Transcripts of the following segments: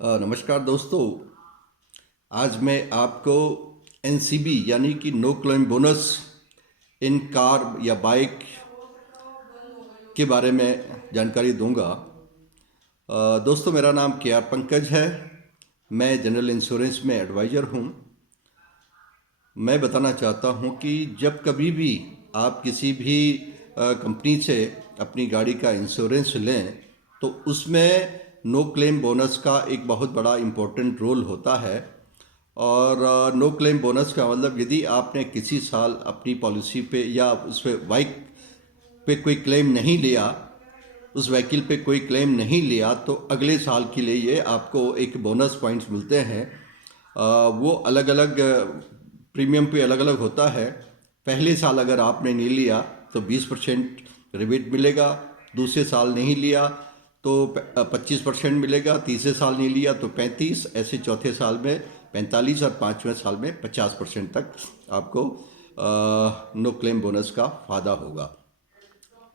नमस्कार दोस्तों। आज मैं आपको एनसीबी यानी कि no claim bonus in car या बाइक के बारे में जानकारी दूंगा। दोस्तों, मेरा नाम के आर पंकज है। मैं जनरल इंश्योरेंस में एडवाइज़र हूं। मैं बताना चाहता हूं कि जब कभी भी आप किसी भी कंपनी से अपनी गाड़ी का इंश्योरेंस लें तो उसमें नो क्लेम बोनस का एक बहुत बड़ा इम्पोर्टेंट रोल होता है। और नो क्लेम बोनस का मतलब यदि आपने किसी साल अपनी पॉलिसी पे या उस पे बाइक पे कोई क्लेम नहीं लिया, उस व्हीकल पे कोई क्लेम नहीं लिया, तो अगले साल के लिए ये आपको एक बोनस पॉइंट्स मिलते हैं। वो अलग अलग प्रीमियम पे अलग अलग होता है। पहले साल अगर आपने नहीं लिया तो 20% रिबेट मिलेगा, दूसरे साल नहीं लिया तो 25% मिलेगा, तीसरे साल नहीं लिया तो 35, ऐसे चौथे साल में 45 और पाँचवें साल में 50% तक आपको नो क्लेम बोनस का फ़ायदा होगा।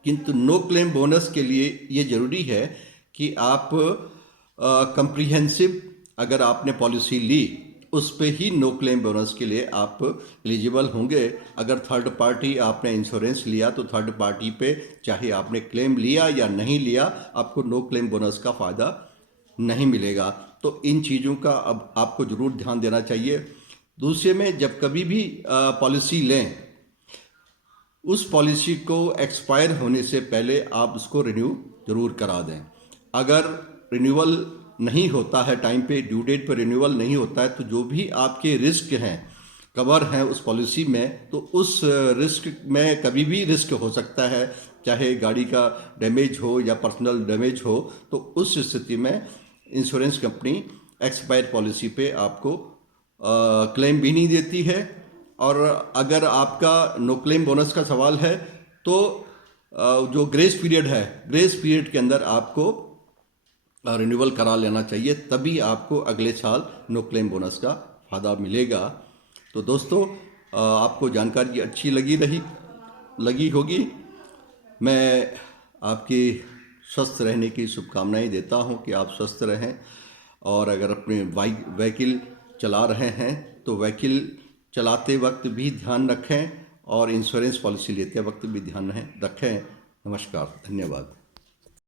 किंतु नो क्लेम बोनस के लिए ये ज़रूरी है कि आप कंप्रीहेंसिव अगर आपने पॉलिसी ली उस पे ही नो क्लेम बोनस के लिए आप एलिजिबल होंगे। अगर थर्ड पार्टी आपने इंश्योरेंस लिया तो थर्ड पार्टी पे चाहे आपने क्लेम लिया या नहीं लिया, आपको नो क्लेम बोनस का फ़ायदा नहीं मिलेगा। तो इन चीज़ों का अब आपको ज़रूर ध्यान देना चाहिए। दूसरे में, जब कभी भी पॉलिसी लें, उस पॉलिसी को एक्सपायर होने से पहले आप उसको रिन्यू ज़रूर करा दें। अगर रिन्यूअल नहीं होता है टाइम पे, ड्यू डेट पर रिन्यूअल नहीं होता है, तो जो भी आपके रिस्क हैं, कवर हैं उस पॉलिसी में, तो उस रिस्क में कभी भी रिस्क हो सकता है, चाहे गाड़ी का डैमेज हो या पर्सनल डैमेज हो। तो उस स्थिति में इंश्योरेंस कंपनी एक्सपायर पॉलिसी पे आपको क्लेम भी नहीं देती है। और अगर आपका नो क्लेम बोनस का सवाल है तो जो ग्रेस पीरियड है, ग्रेस पीरियड के अंदर आपको रिन्यूअल करा लेना चाहिए, तभी आपको अगले साल नो क्लेम बोनस का फ़ायदा मिलेगा। तो दोस्तों, आपको जानकारी अच्छी लगी होगी। मैं आपकी स्वस्थ रहने की शुभकामनाएं देता हूं कि आप स्वस्थ रहें। और अगर अपने व्हीकल चला रहे हैं तो व्हीकल चलाते वक्त भी ध्यान रखें और इंश्योरेंस पॉलिसी लेते वक्त भी ध्यान रखें। नमस्कार, धन्यवाद।